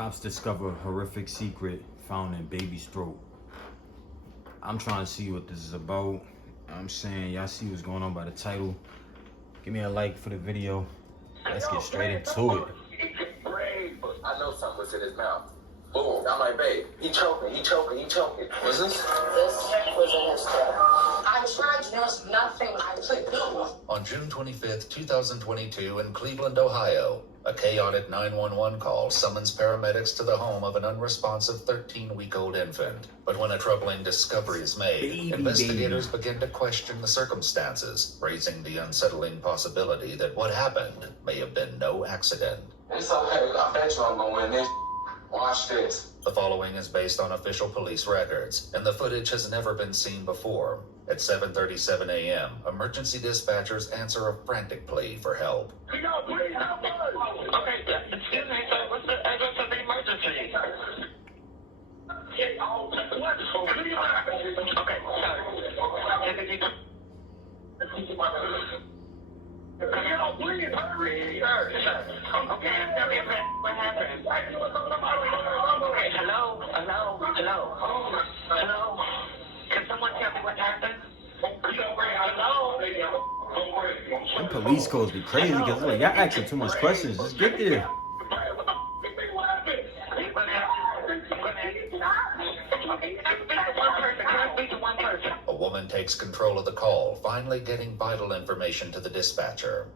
Cops discover a horrific secret found in baby's throat. I'm trying to see what this is about. I'm saying, y'all see what's going on by the title. Give me a like for the video. Let's get straight into it. I know something was in his mouth. Boom. I'm like, babe, he choking. What's this? This was in his throat. I tried to notice nothing. I couldn't. On June 25th, 2022, in Cleveland, Ohio, a chaotic 911 call summons paramedics to the home of an unresponsive 13-week-old infant. But when a troubling discovery is made, investigators begin to question the circumstances, raising the unsettling possibility that what happened may have been no accident. It's okay. I bet you I'm gonna win this. Watch this. The following is based on official police records, and the footage has never been seen before. At 7:37 a.m., emergency dispatchers answer a frantic plea for help. Please help us. Okay, excuse me, sir. What's the address of the emergency? Okay, Please hurry. Okay, tell me what happened. Okay, hello? Can someone tell me what happened? Them police calls be crazy because like, y'all asking too much questions. Just get there. A woman takes control of the call, finally getting vital information to the dispatcher.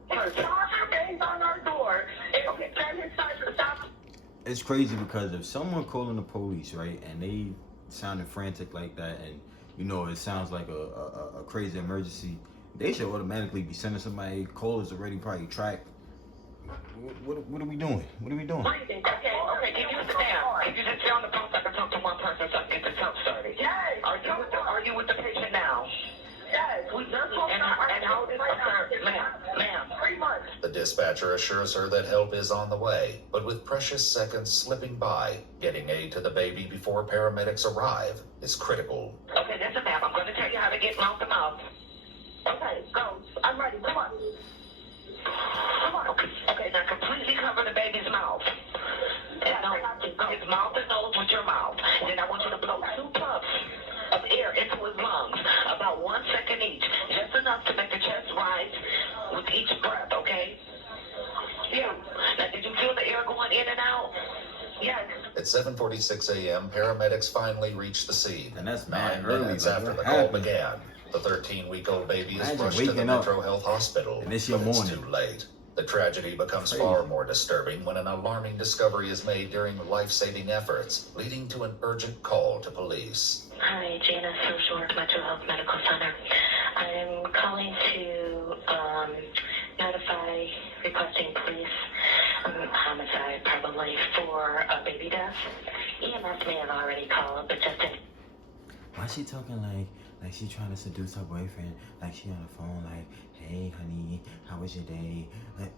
It's crazy because if someone calling the police, right, and they sounding frantic like that, and you know it sounds like a crazy emergency, they should automatically be sending somebody. Call is already probably tracked. What are we doing? Okay, can you sit down? Can you just stay on the phone so I can talk to one person so I can get this help started? Yes. Are you with the patient now? Yes. And how old is the ma'am? 3 months. The dispatcher assures her that help is on the way, but with precious seconds slipping by, getting aid to the baby before paramedics arrive is critical. Okay, listen, ma'am. I'm going to tell you how to get mouth to mouth. Okay, go. I'm ready. Come on. Okay, now completely cover the baby's mouth. And his mouth and nose with your mouth. Then I want you to blow 2 puffs of air into his lungs, about 1 second each, just enough to make the chest rise with each breath, okay? Yeah. Now, did you feel the air going in and out? Yes. At 7:46 a.m., paramedics finally reach the scene. And that's 9 mad early, minutes like, after what the call happened? began. The 13-week-old baby is Imagine rushed to the waking up Metro Health Hospital, and it's but your it's morning. too late. The tragedy becomes Crazy. far more disturbing when an alarming discovery is made during life-saving efforts, leading to an urgent call to police. Hi, Janice, Social Work Metro Health Medical Center. I'm calling to notify requesting police homicide probably for a baby death. EMS may have already called, but just in Why she talking like she trying to seduce her boyfriend? Like she on the phone like, hey honey, how was your day? Like,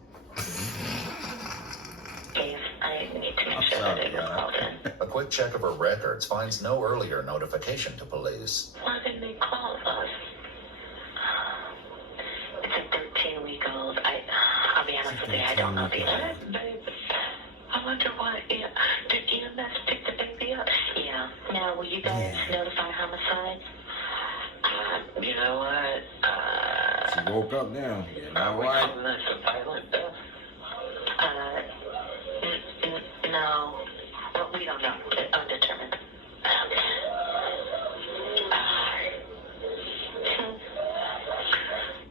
case, I need to make I'm sure sorry, that it was y'all. called in. A quick check of her records finds no earlier notification to police. Why didn't they call us? It's a 13-week-old. I'll be honest with you, I don't know the answer. I wonder what, did EMS pick the baby up? Yeah. Now, will you guys notify homicide? You know what? she woke up now. You know We're what? calling this a violent death? No. Well, we don't know. Undetermined.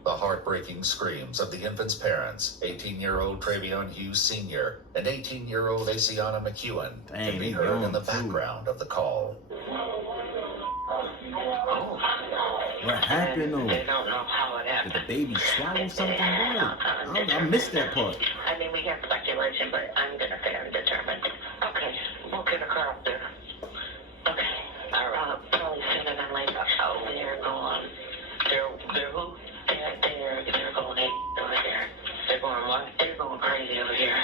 The heartbreaking screams of the infant's parents, 18-year-old Travion Hughes Sr. and 18-year-old Asiana McEwen, Dang, can be they heard in the young, too. background of the call. What happened though? They don't know how it Did happened. the baby swallow something? I missed that part. I mean, we have speculation, but I'm gonna say undetermined. Okay, we'll get a doctor. Okay, probably sooner than later. Oh, they're going. They're who? They're going over there. They're going what? They're going crazy over here.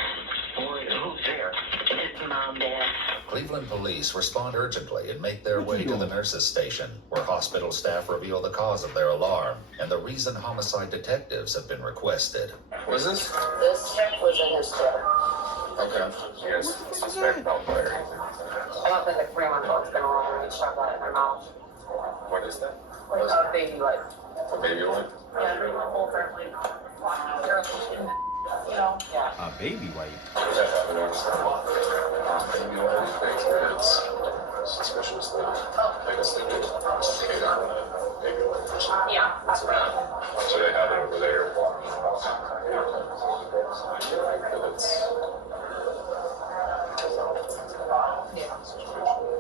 Who's there? It's mom, dad. Cleveland police respond urgently and make their way to the nurses' station, where hospital staff reveal the cause of their alarm and the reason homicide detectives have been requested. What's this? This was in his throat. Okay. Yes. Suspect on fire. What is that? Like baby wipe. A baby one? Yeah, whole family. You know? Yeah. A baby wipe. Does that happen on baby one? Thanks, man. It's suspicious that I guess they did kid on a baby one or something. Yeah. That's bad. So they have it over there.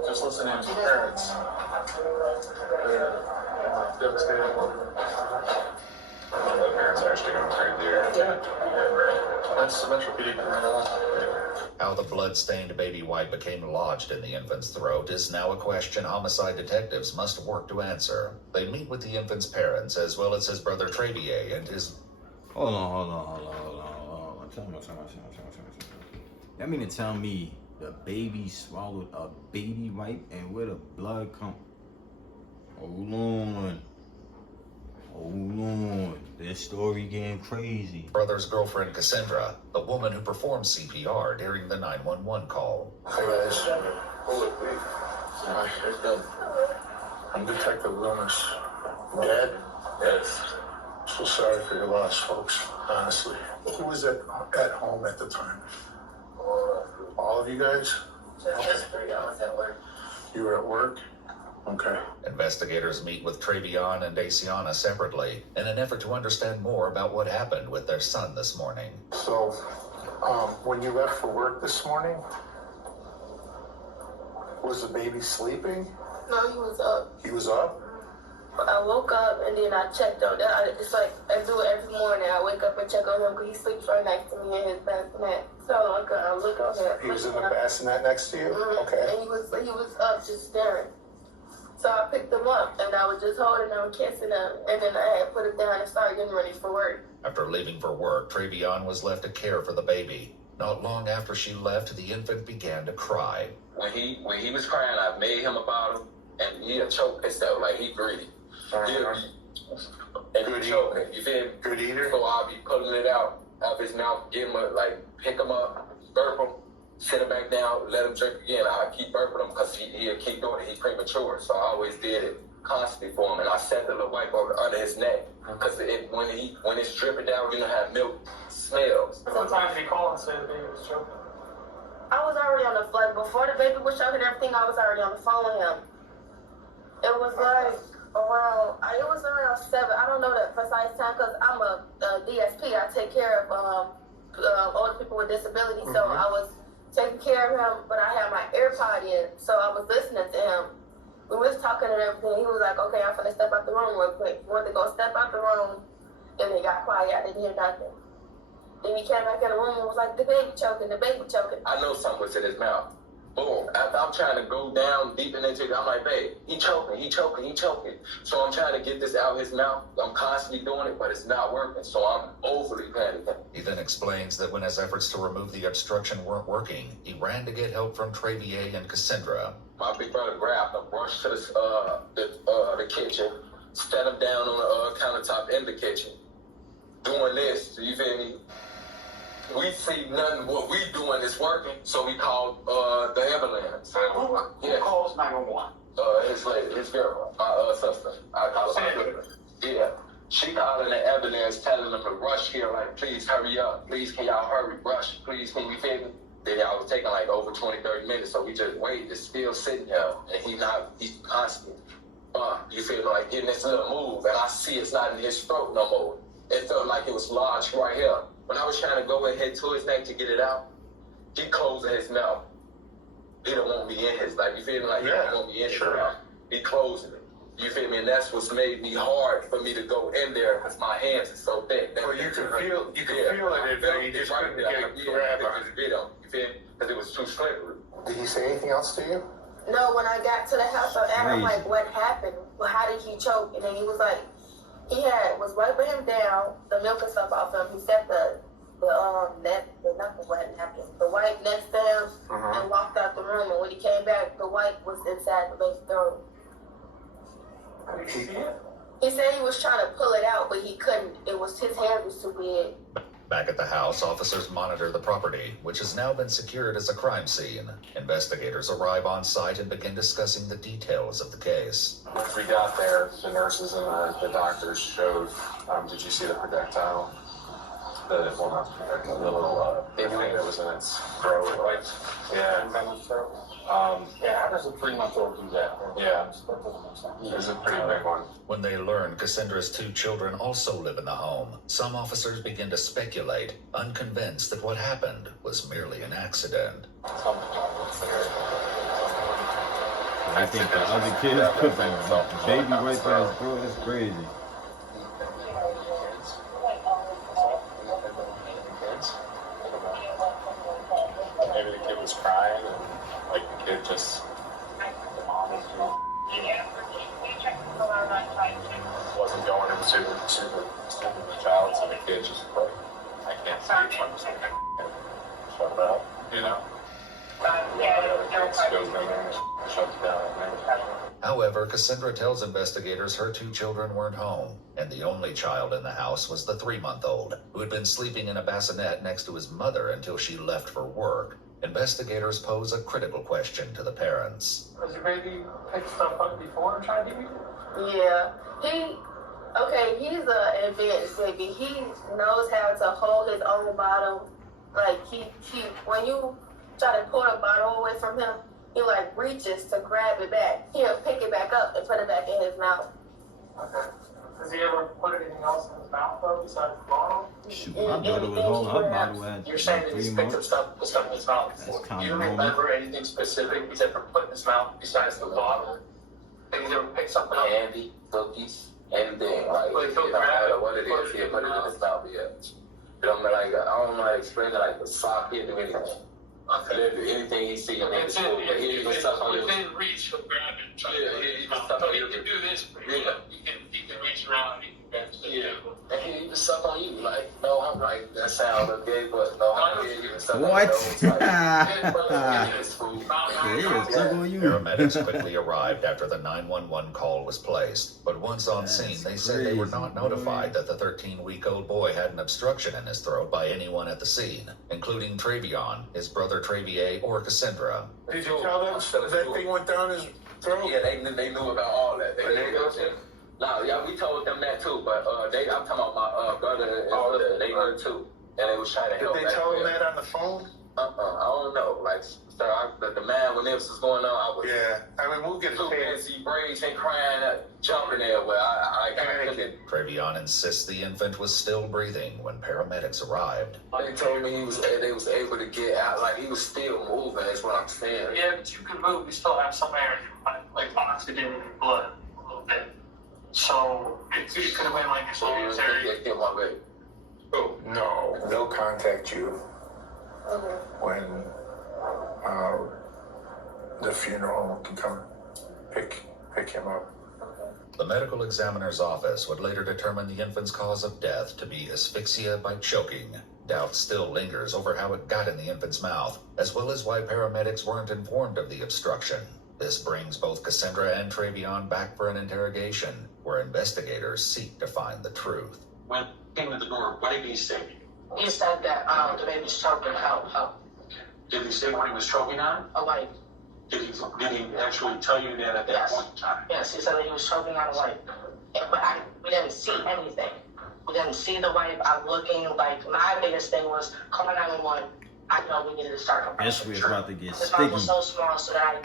Just listening to parents. They're devastated. The parents are actually going crazy here. Yeah. That's repeating. How the blood-stained baby wipe became lodged in the infant's throat is now a question homicide detectives must work to answer. They meet with the infant's parents as well as his brother Travier and his... Hold on. Tell me. That mean to tell me the baby swallowed a baby wipe and where the blood come? Hold on. This story getting crazy. brother's girlfriend Cassandra, the woman who performed CPR during the 911 call. Hi guys. Hi. I'm Detective Loomis. Dad? Yes. So sorry for your loss, folks. Honestly. Who was at home at the time? All of you guys? Just 3 hours at work. You were at work? Okay. Investigators meet with Travion and Daciana separately in an effort to understand more about what happened with their son this morning. So, when you left for work this morning, was the baby sleeping? No, he was up. He was up? I woke up and then I checked on that. It's like I do it every morning. I wake up and check on him because he sleeps right next to me in his bassinet. So I look on him. He was in the bassinet next to you? Okay. And he was up just staring. So I picked him up and I was just holding him, kissing him, and then I had put it down and started getting ready for work. After leaving for work, Travion was left to care for the baby. Not long after she left, the infant began to cry. When he was crying, I made him a bottle, and he had choked himself like he greedy. And Good he choking. You feel me? Good eater? So I'll be pulling it out of his mouth, get him pick him up, burp him, sit him back down, let him drink again. I keep burping him because he'll keep doing it. He's premature, so I always did it constantly for him. And I set the little wipe over under his neck because when it's dripping down, you know how milk smells. Sometimes he called and said the baby was choking. I was already on the flight. Before the baby was choking and everything, I was already on the phone with him. It was around 7. I don't know the precise time because I'm a DSP. I take care of older people with disabilities. So I was taking care of him, but I had my AirPod in, so I was listening to him. We was talking and everything. He was like, "Okay, I'm finna step out the room real quick." He wanted to go step out the room, and it got quiet. I didn't hear nothing. Then he came back in the room and was like, "The baby choking, the baby choking." I know something was in his mouth. Boom. After I'm trying to go down deep into it, I'm like, babe, he choking. So I'm trying to get this out of his mouth. I'm constantly doing it, but it's not working. So I'm overly panicking. He then explains that when his efforts to remove the obstruction weren't working, he ran to get help from Travier and Cassandra. My big brother grabbed him, rushed to the kitchen, set him down on the countertop in the kitchen, doing this. You feel me? We see nothing. What we doing is working, so we called the ambulance. Who calls 911? His girl, my sister. I call her my sister. Yeah. She called in the ambulance telling them to rush here, like, please hurry up. Please, can y'all hurry? Rush, please, can you feel me? Then y'all was taking like over 20, 30 minutes, so we just waited. It's still sitting here, and he's constant. You feel me? Like getting this little move, and I see it's not in his throat no more. It felt like it was lodged right here. When I was trying to go ahead to his neck to get it out, he closed his mouth. He don't want me in his, like, you feel me? Like, he don't want me in his mouth. He closing it. You feel me? And that's what's made me hard for me to go in there because my hands are so thick. Well, you could feel it, but you just couldn't get grabbed. You feel me? Because it was too slippery. Did he say anything else to you? No, when I got to the house, I asked him, like, what happened? Well, how did he choke? And then he was like, was wiping him down, the milk and stuff off him. He set the wipe next to him and walked out the room. And when he came back, the wipe was inside the baby's throat. Did you see it? He said he was trying to pull it out, but he couldn't. His hand was too big. Back at the house, officers monitor the property, which has now been secured as a crime scene. Investigators arrive on site and begin discussing the details of the case. Once we got there, the nurses and the doctors showed, did you see the projectile? The little thing that was in its throat, right? Yeah. How does a 3-month-old do that? Yeah. It's a pretty big one. When they learn Cassandra's 2 children also live in the home, some officers begin to speculate, unconvinced that what happened was merely an accident. I think the other kids put the baby right by his throat. That's crazy. Maybe the kid was crying and like the kid just wasn't going into the child, so the kid just like, I can't see it. Shut it up, you know? However, Cassandra tells investigators her 2 children weren't home, and the only child in the house was the 3-month-old, who had been sleeping in a bassinet next to his mother until she left for work. Investigators pose a critical question to the parents. Was your baby pick stuff up before and tried to eat it? Yeah. He's an advanced baby. He knows how to hold his own bottle. Like, when you try to pull the bottle away from him, he like reaches to grab it back. He'll pick it back up and put it back in his mouth. Okay. Does he ever put anything else in his mouth though besides the bottle? Shoot, my daughter was holding her bottle at You're saying that 3 he's picked up months. stuff in his mouth before. That's kinda Do you normal. remember anything specific he's ever put in his mouth besides the bottle? Think he's ever picked something up? Candy, cookies, anything. Like, But it he'll don't grab matter it, what it is, he'll put it in his mouth, yeah. You know, like, I don't know how to explain it, like the sock, he'll do anything. Literally, anything he see in the It's school, he'll even stuff on your... within reach, he'll grab it and try to Yeah, put it in he his can mouth. stuff So on he your- can do this, but Yeah. he can reach around and he can grab stuff. Yeah, and he even stuff on you, like, no, I'm like, that sound okay, but no, I'm even stuff What? on you. Like, Yeah, it's food. yeah, suck on you. Paramedics quickly arrived after the 911 call was placed, but once on That's scene, they said they were crazy, not boy. notified that the 13-week-old boy had an obstruction in his throat by anyone at the scene, including Travion, his brother Travier, or Cassandra. Did you tell them that thing went down his throat? Yeah, they knew about all that. They knew about it. Nah, yeah, we told them that too, but I'm talking about my brother and sister, they knew too. And they was trying to help. Did they tell him that on the phone? I don't know. Like, sir, the man, when this was going on, I was Yeah, I mean, we'll get too paid. busy, brains and crying, jumping there, where I couldn't. Travion insists the infant was still breathing when paramedics arrived. They told me they was able to get out, like he was still moving, that's what I'm saying. Yeah, but you can move. You still have some air, like oxygen in your blood a little bit. So it could have been like a So sanitary. get my baby. No, they'll contact you when the funeral can come pick him up. The medical examiner's office would later determine the infant's cause of death to be asphyxia by choking. Doubt still lingers over how it got in the infant's mouth, as well as why paramedics weren't informed of the obstruction. This brings both Cassandra and Travion back for an interrogation, where investigators seek to find the truth. When he came to the door, what did he say? He said that the baby's choking out. Did he say what he was choking on? A wipe. Did he actually tell you that at that Yes. point in time? Yes, he said that he was choking on a wipe. But we didn't see anything. We didn't see the wipe. I'm looking, like, my biggest thing was calling 911. I know we needed to start This compressing. we're about to get This mouth was sticky. so small, so that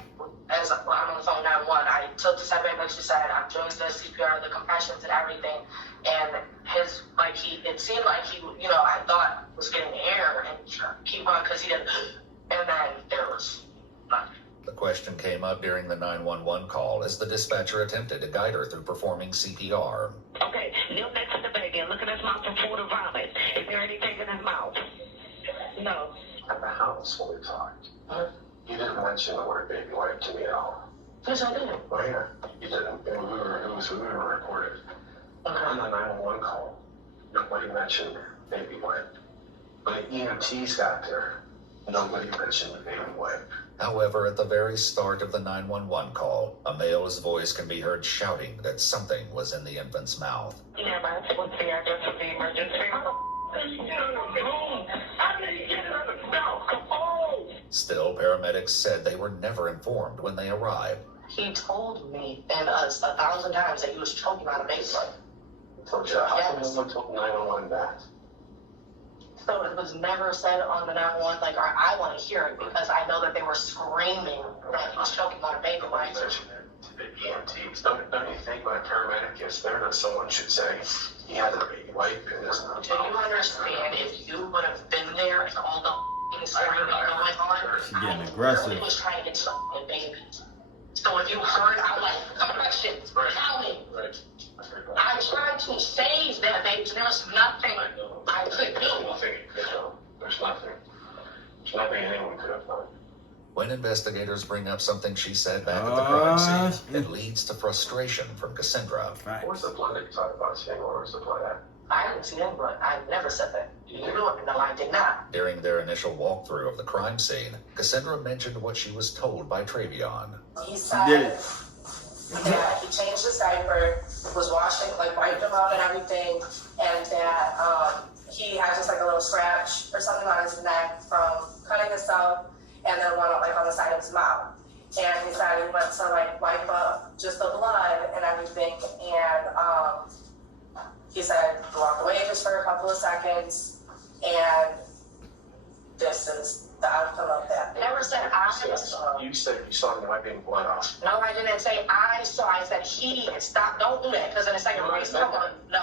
as I'm on the phone 911, I took the paramedic. She said I'm doing the CPR, the compressions, and everything. And it seemed like he, I thought was getting air and keep on because he didn't. And then there was nothing. The question came up during the 911 call as the dispatcher attempted to guide her through performing CPR. Okay, kneel next to the baby and look in his mouth for food or vomit. Is there anything in his mouth? No. At the house when we talked, you didn't mention the word baby wipe to me at all. Yes, I did. Oh yeah, you didn't. And we were recorded. On the 911 call, nobody mentioned baby wipe. When the EMTs got there, nobody mentioned the baby wipe. However, at the very start of the 911 call, a male's voice can be heard shouting that something was in the infant's mouth. Yeah, but what's the address of the emergency? Still, paramedics said they were never informed when they arrived. He told me and us 1,000 times that he was choking on a baby. So, how come no one told 911 that? So it was never said on the 911, like, I want to hear it because I know that they were screaming that he was choking on a baby. Like, Mention it to the EMTs. Don't you think when a paramedic gets there that someone should say he had a baby wipe in his mouth? do you understand if you would have been there and all the screaming going on? She getting aggressive. He was trying to get something, baby. So if you heard, I'm like, compression, counting. Right. I tried to save that baby. There was nothing I could There's do. nothing you could do. There's nothing. There's nothing anyone could have done. When investigators bring up something she said back at the crime scene, it leads to frustration from Cassandra. Where's the blood that you talked about seeing? Where's the blood at? I didn't see any blood. I never said that. You knew it. No, I did not. During their initial walkthrough of the crime scene, Cassandra mentioned what she was told by Travion. He Did said it. that he changed his diaper, was washing, like wiped him out and everything, and that he had just like a little scratch or something on his neck from cutting himself, and then one like on the side of his mouth. And he said he went to like wipe up just the blood and everything, and he said he walked away just for a couple of seconds, and this is the outcome of that. Never said I saw. You said you saw him wiping blood off. No, I didn't say I saw. I said he. Stop. Don't do that. Because in a second, race, come on. No.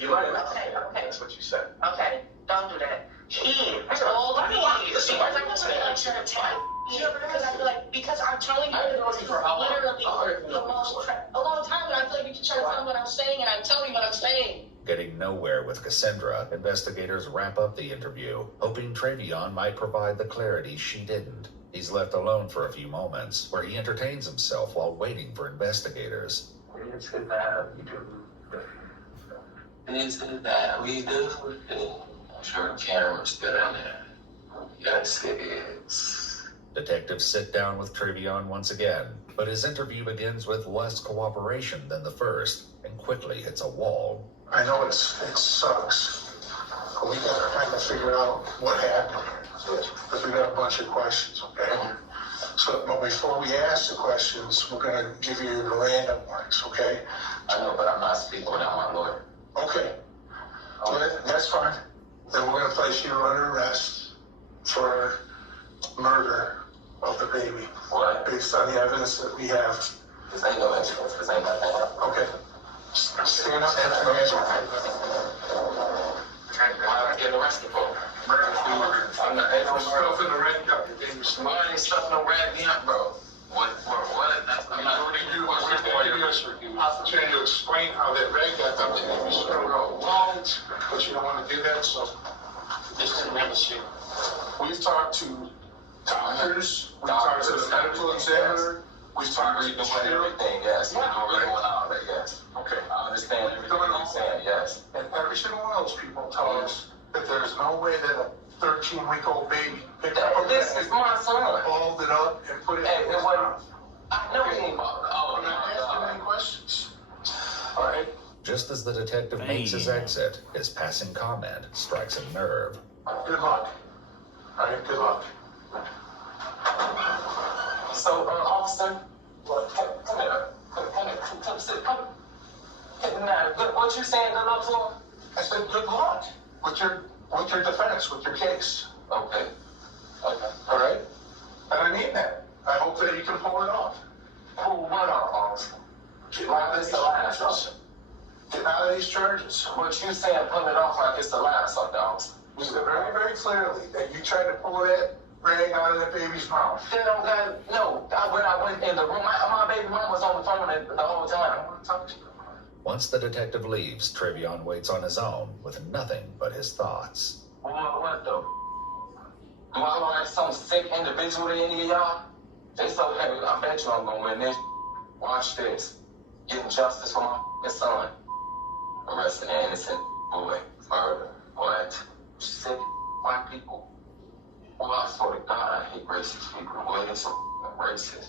You lied. Okay. That's what you said. Okay. Don't do that. He told me. Because I wasn't really sure to tell you. Because I feel like, because I'm telling you literally the most, a long time, and I feel like you can try to tell me what I'm saying, and I'm telling you what I'm saying. Getting nowhere with Cassandra, investigators wrap up the interview, hoping Travion might provide the clarity she didn't. He's left alone for a few moments, where he entertains himself while waiting for investigators. It's that we do. It's that we do. I'm sure the camera's still in there. Yes, it is. Detectives sit down with Travion once again, but his interview begins with less cooperation than the first, and quickly hits a wall. I know it sucks, but we gotta kind of figure out what happened, because we got a bunch of questions, okay? So, but before we ask the questions, we're gonna give you your Miranda warnings, okay? I know, but I'm not speaking without my lawyer. Okay, well, that's fine. Then we're gonna place you under arrest for murder of the baby. What? Based on the evidence that we have. This ain't no insurance. This ain't nothing. Okay. Stand up and hands up. Why am I getting arrested for? I'm not, ain't no stuff in the red cup. Why ain't stuff no red cup, bro? What? I'm not What do you do? We're gonna give you an opportunity to explain how that reg got done. You should have wrote loans, but you don't want to do that, so this is never shit. we've talked to doctors, we've talked to the medical examiner, we've talked to Doing the sheriff. everything, yes. We're doing all that, yes. Okay. I understand everything you're saying, yes. And every single one of those people tell us that there's no way that a 13-week-old baby picked up a This bag, is my son. balled it up, and put it Hey, in it his wasn't. mouth. I know he ain't bothered. Oh, I'm not my asking God. any questions. All right? Just as the detective makes his Damn. exit, his passing comment strikes a nerve. Good luck. All right, good luck. So, officer, come here. Come sit. Come. Now, what you saying good luck for? I said, good luck with your defense, with your case. Okay. Okay. All right? And I mean that. I hope that you can pull it off. Pull what off, officer? Get out of It's these the last charges. something. Get out of these charges. What you saying, pull it off like it's the last something, officer? We said very, very clearly that you tried to pull that rag out of that baby's mouth. They don't got, no, when I went in the room, my baby mom was on the phone the whole I time. don't want to talk to you. Once the detective leaves, Travion waits on his own with nothing but his thoughts. What the? Do I look like some sick individual to any of y'all? They so heavy, I bet you I'm gonna win this. Watch this. Getting justice for my f***ing son. Arresting an innocent boy. Murder. What? Sick white people. Well, I swear to God, I hate racist people. Boy, they so f***ing racist.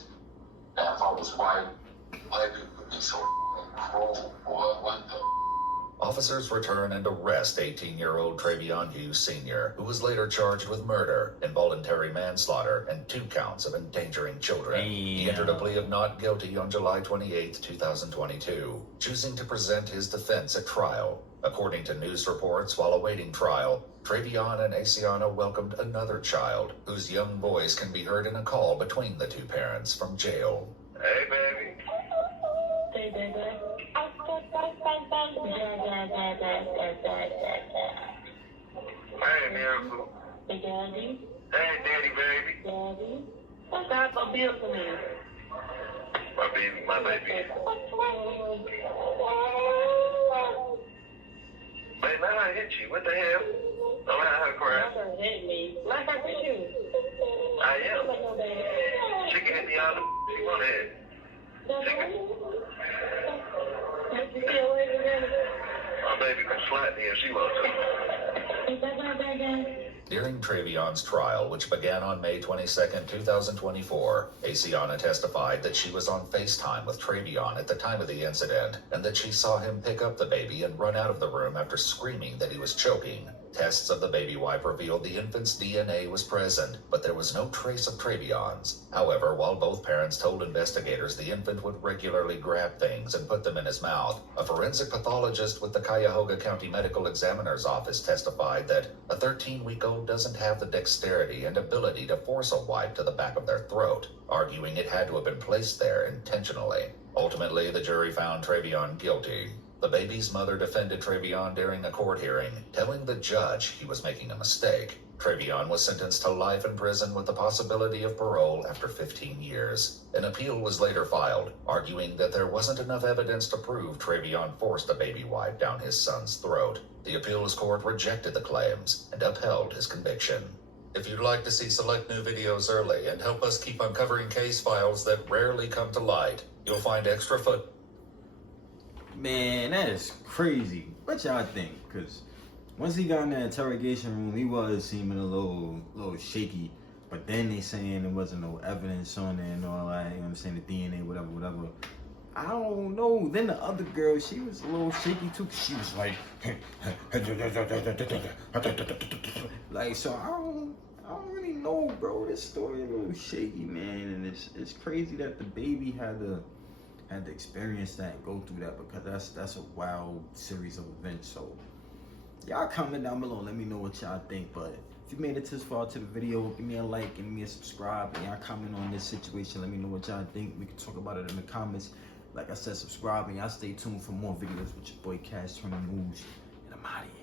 Now, if I was white people would be so f***ing cruel. Boy, what the? Officers return and arrest 18-year-old Travion Hughes Sr., who was later charged with murder, involuntary manslaughter, and 2 counts of endangering children. He entered a plea of not guilty on July 28, 2022, choosing to present his defense at trial. According to news reports, while awaiting trial, Travion and Asiana welcomed another child, whose young voice can be heard in a call between the 2 parents from jail. Hey, baby. Hey, baby. Hey, Miracle. Hey, Daddy. Hey, Daddy, baby. Daddy. What's that for bill for me? My baby, my baby. Babe, let her hit you. What the hell? Don't let her cry. Let her hit me. Let her hit you. I am. She can hit me all the she want to hit. She can. My baby can slap me if she wants to. During Travion's trial, which began on May 22, 2024, Asiana testified that she was on FaceTime with Travion at the time of the incident and that she saw him pick up the baby and run out of the room after screaming that he was choking. Tests of the baby wipe revealed the infant's DNA was present, but there was no trace of Travion's. However, while both parents told investigators the infant would regularly grab things and put them in his mouth, a forensic pathologist with the Cuyahoga County Medical Examiner's Office testified that a 13-week-old doesn't have the dexterity and ability to force a wipe to the back of their throat, arguing it had to have been placed there intentionally. Ultimately, the jury found Travion guilty. The baby's mother defended Travion during a court hearing, telling the judge he was making a mistake. Travion was sentenced to life in prison with the possibility of parole after 15 years. An appeal was later filed, arguing that there wasn't enough evidence to prove Travion forced a baby wipe down his son's throat. The appeals court rejected the claims and upheld his conviction. If you'd like to see select new videos early and help us keep uncovering case files that rarely come to light, you'll find extra footage. Man, that is crazy. What y'all think? Because once he got in that interrogation room, he was seeming a little shaky. But then they saying there wasn't no evidence on it and all that. You know what I'm saying? The DNA, whatever. I don't know. Then the other girl, she was a little shaky too. She was like, like, so I don't really know, bro. This story a little shaky, man. And it's crazy that the baby had to experience that and go through that, because that's a wild series of events. So y'all comment down below, let me know what y'all think. But if you made it this far to the video, give me a like, give me a subscribe, and y'all comment on this situation. Let me know what y'all think. We can talk about it in the comments. Like I said, subscribe, and y'all stay tuned for more videos with your boy Cash 20 Moves, and I'm out of here.